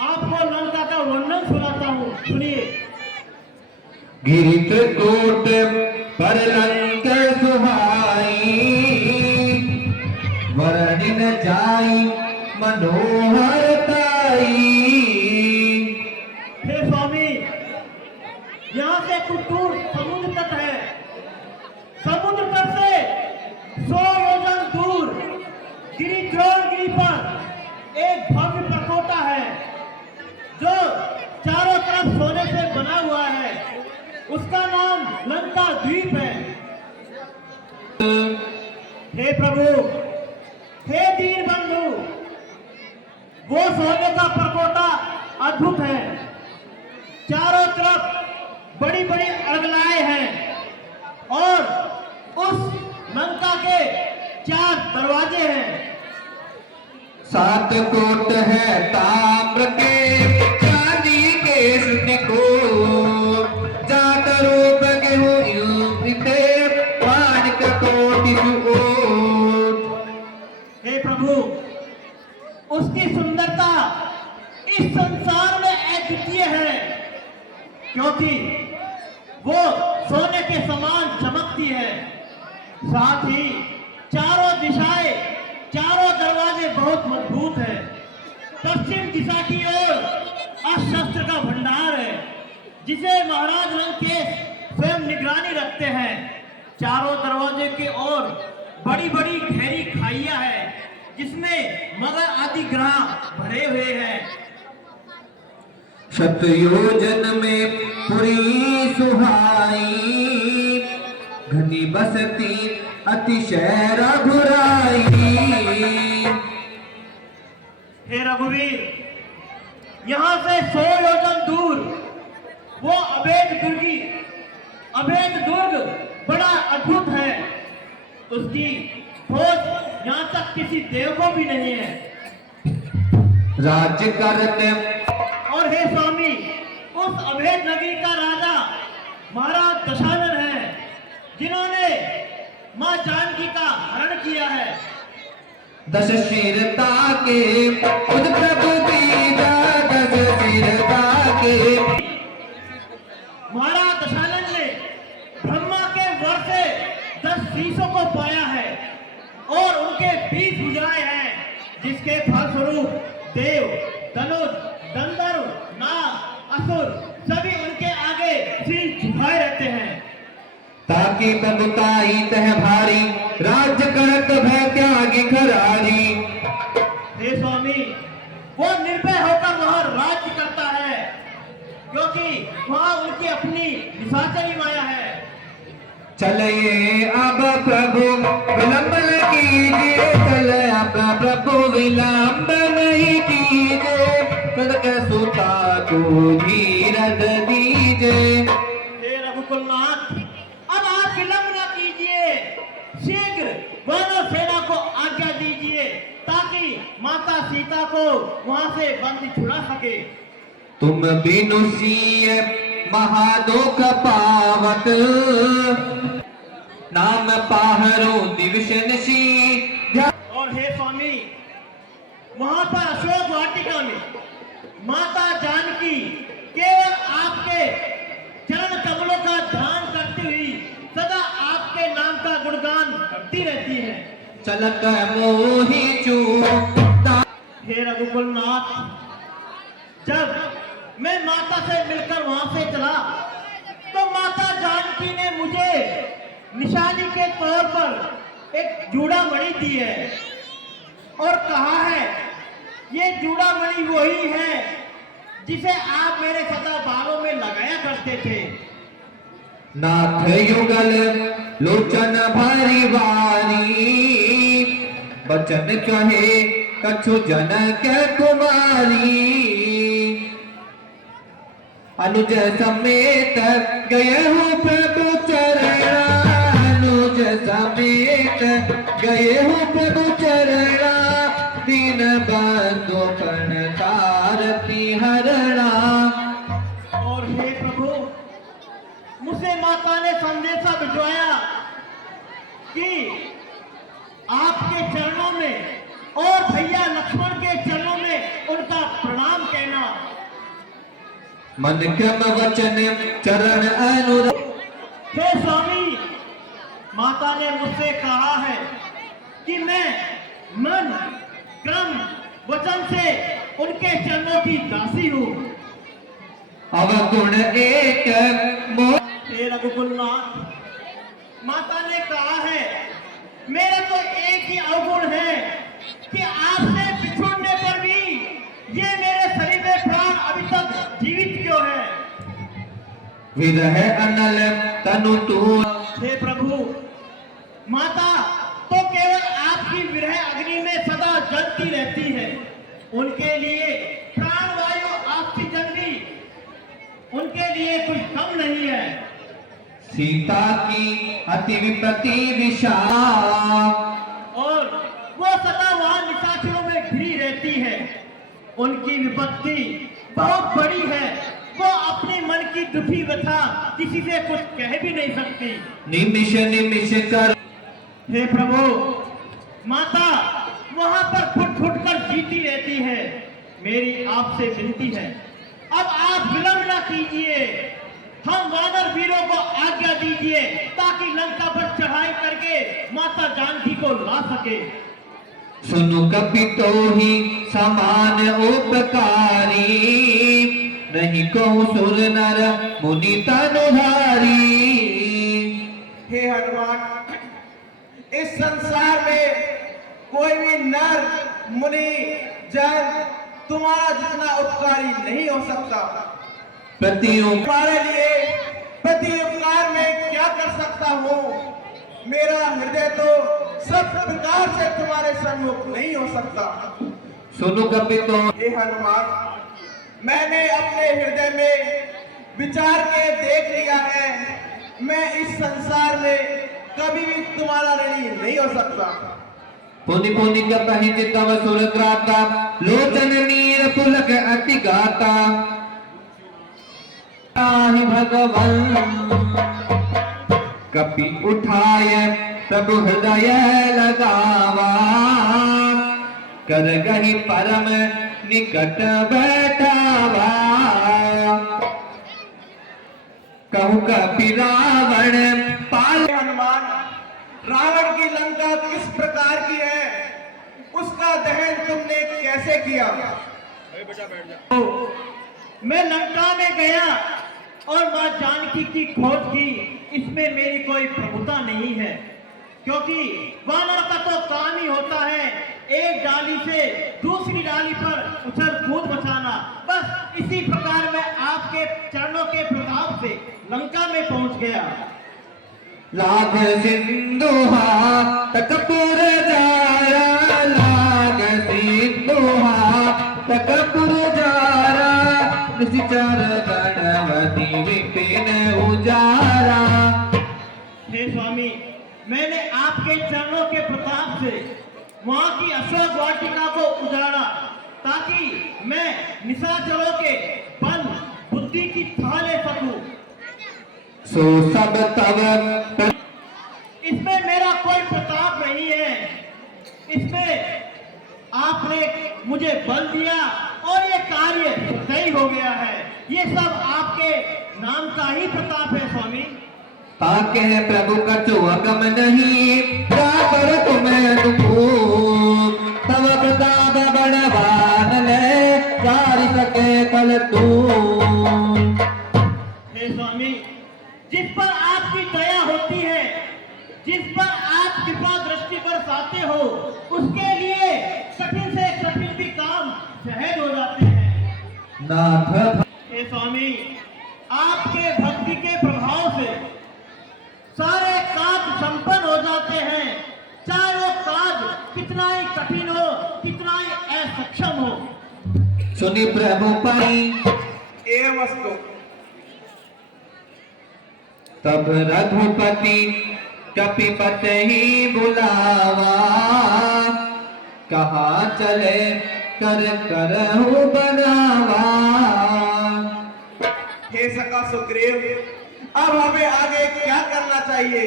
आपको लंका का वर्णन सुनाता हूँ, सुनिए। गिरित कोट पर लंक सुहाई, वर्णिन जाई मनोहरताई। हे स्वामी, यहाँ से कुछ दूर समुद्र तट है। समुद्र तट से 100 योजन दूर गिरिद्रोणगिरी पर एक भव्य प्रकोटा है जो चारों तरफ सोने से बना हुआ है। उसका नाम लंका द्वीप है। हे प्रभु, हे दीन बंधु, वो सोने का प्रकोटा अद्भुत है। चारों तरफ बड़ी बड़ी अरगलाएं हैं और उस लंका के 4 दरवाजे हैं। 7 कोट है ताम्र के, चांदी के सुने को, जात रूप गेहूं युक्ते, माणिक कोटि सुओट। हे प्रभु, उसकी सुंदरता इस संसार में अद्वितीय है, क्योंकि वो सोने के समान चमकती है। साथ ही चारों दिशाएं, चारों दरवाजे बहुत मजबूत है। पश्चिम दिशा की ओर अशस्त्र का भंडार है, जिसे महाराज लंकेश स्वयं निगरानी रखते हैं। चारों दरवाजे की ओर बड़ी बड़ी गहरी खाइयां हैं, जिसमें मगर आदि ग्रह भरे हुए हैं। शतयोजन में पुरी सुहाई, घनी बसती अतिशय रघुराई। हे रघुवीर, यहाँ से 100 योजन दूर वो अभेद दुर्ग बड़ा अद्भुत है। उसकी खोज यहाँ तक किसी देव को भी नहीं है। राज्य करते और हे स्वामी, उस अभेद नगरी का राजा महाराज दशानन है, जिन्होंने मां जानकी का हरण किया है। दश शीरता के खुद प्रभु दीदा, दश शीरता के। महाराज दशानन ने ब्रह्मा के वर से 10 शीशों को पाया है और उनके 20 भुजाएं हैं, जिसके फलस्वरूप देव, धनुष, गंधर्व, नाग, असुर सभी उनके आगे सिर झुकाए रहते हैं। ताकि प्रभुताई तह भारी, राज्य करत भय त्यागी खरारी। हे स्वामी, वो निर्भय होकर वहां राज्य करता है, क्योंकि वहां उनकी अपनी निशाचरी माया है। चलिए अब प्रभु विलंब न कीजिए, चले अब प्रभु विलंब नहीं कीजिए, कनक सुता को धीरज दीजिए। हे रघुकुलनाथ, अब आप विलंब न कीजिए, शीघ्र वानर सेना को आज्ञा दीजिए, ताकि माता सीता को वहां से बंदी छुड़ा सके। तुम बिनु सिय महादुख पावत, नाम पाहरो दिवसन सी। और हे स्वामी, वहां पर अशोक वाटिका में माता जानकी केवल आपके चरण कमलों का ध्यान करती हुई सदा आपके नाम का गुणगान करती रहती है। चलत मोहि चूता। हे रघुकुलनाथ, जब मैं माता से मिलकर वहां से चला, तो माता जानकी ने मुझे निशानी के तौर पर एक जूड़ामणि दी है और कहा है, ये जूड़ामणि वही है जिसे आप मेरे सदा बालों में लगाया करते थे। नाथ युगल लोचन भरी वारी, बचन कहे कछु जन के कुमारी। अनुज समेत गए हो प्रभु चरणा, अनुज समेत गए हो प्रभु चरणा, दीन बंधु प्रणतारती हरणा। और हे प्रभु, मुझसे माता ने संदेशा भिजवाया कि आपके चरणों में और भैया लक्ष्मण के चरणों में उनका प्रणाम कहना। मन क्रम वचन चरण अनुराग। हे स्वामी, माता ने मुझसे कहा है कि मैं मन क्रम वचन से उनके चरणों की दासी हूँ। अवगुण एक मोह। हे रघुकुलनाथ, माता ने कहा है मेरा तो एक ही अवगुण है कि आपसे बिछुड़ने पर भी ये मेरे शरीर में प्राण अभी तक जीवित क्यों है। विरह अनल तनु तू। हे प्रभु, माता तो केवल आपकी विरह अग्नि में सदा जलती रहती है। उनके लिए प्राण वायु ऑक्सीजन भी उनके लिए कुछ कम नहीं है। सीता की अति विपत्ति विशाल। और वो सदा वहां निशाचरों में घिरी रहती है। उनकी विपत्ति बहुत बड़ी है। वो अपने मन की दुखी व्यथा किसी से कुछ कह भी नहीं सकती। निमिष निमिष कर। हे प्रभु, माता वहां पर फुट फुट कर जीती रहती है। मेरी आपसे विनती है, अब आप विलंब न कीजिए। हम वानर वीरों को आज्ञा दीजिए ताकि लंका पर चढ़ाई करके माता जानकी को ला सके। सुनु कपितो ही समान उपकारी, नहीं कहूँ सुर नर मुनि तनुधारी। हे हनुमान, इस संसार में कोई भी नर मुनि जन तुम्हारा जितना उपकारी नहीं हो सकता। तुम्हारे लिए प्रति उपकार में क्या कर सकता हूँ। मेरा हृदय तो सब प्रकार से तुम्हारे सम्मुख नहीं हो सकता। सुनु कपितो। हे हनुमान, मैंने अपने हृदय में विचार के देख लिया है। मैं इस संसार में कभी भी तुम्हारा ऋणी नहीं हो सकता। पुनि पुनि कपहि चितव सुर ग्राता, लोचन नीर पुलक अति गाता। ताहि भगवन कपि उठाय प्रभु हृदय लगावा, कर गहि परम निकट बैठावा। कहु कपि रावण पाल। हनुमान, रावण की लंका किस प्रकार की है, उसका दहन तुमने कैसे किया। मैं लंका में गया और मां जानकी की खोज की। इसमें मेरी कोई प्रभुता नहीं है, क्योंकि वानर का तो काम ही होता है एक डाली से दूसरी डाली पर उछल कूद मचाना। बस इसी प्रकार मैं आपके चरणों के प्रताप से लंका में पहुंच गया। लाग सिंधुहा तकपुर जारा, लाग सिंधुहा तकपुर जारा। निश्चर गणवती विपिन उजारा। हे स्वामी, मैंने आपके चरणों के प्रताप से वहां की अशोक वाटिका को उजाड़ा ताकि मैं निशाचरों के बल बुद्धि की था ले सकूं। सो सब तब इसमें मेरा कोई प्रताप नहीं है। इसमें आपने मुझे बल दिया और ये कार्य सही हो गया है। ये सब आपके नाम का ही प्रताप है स्वामी। ताके है प्रभु का चुअगम नहीं, पर तुम्हें दुखू तब प्रताप बड़वान ले, जारी सके कल तू। हे स्वामी, जिस पर आपकी दया होती है, जिस पर आप कृपा दृष्टि बरसाते हो, उसके लिए कठिन से कठिन भी काम सहज हो जाते हैं। नाथ हे स्वामी, आपके भक्ति के प्रभाव से सारे कार्य संपन्न हो जाते हैं, चाहे वो कार्य कितना ही कठिन हो, कितना ही असक्षम हो। सुनी प्रभु पाई एवं अस्तु। तब रघुपति कपिपत ही बुलावा, कहा चले कर करहु बनावा। हे सखा सुग्रीव, अब हमें आगे क्या करना चाहिए।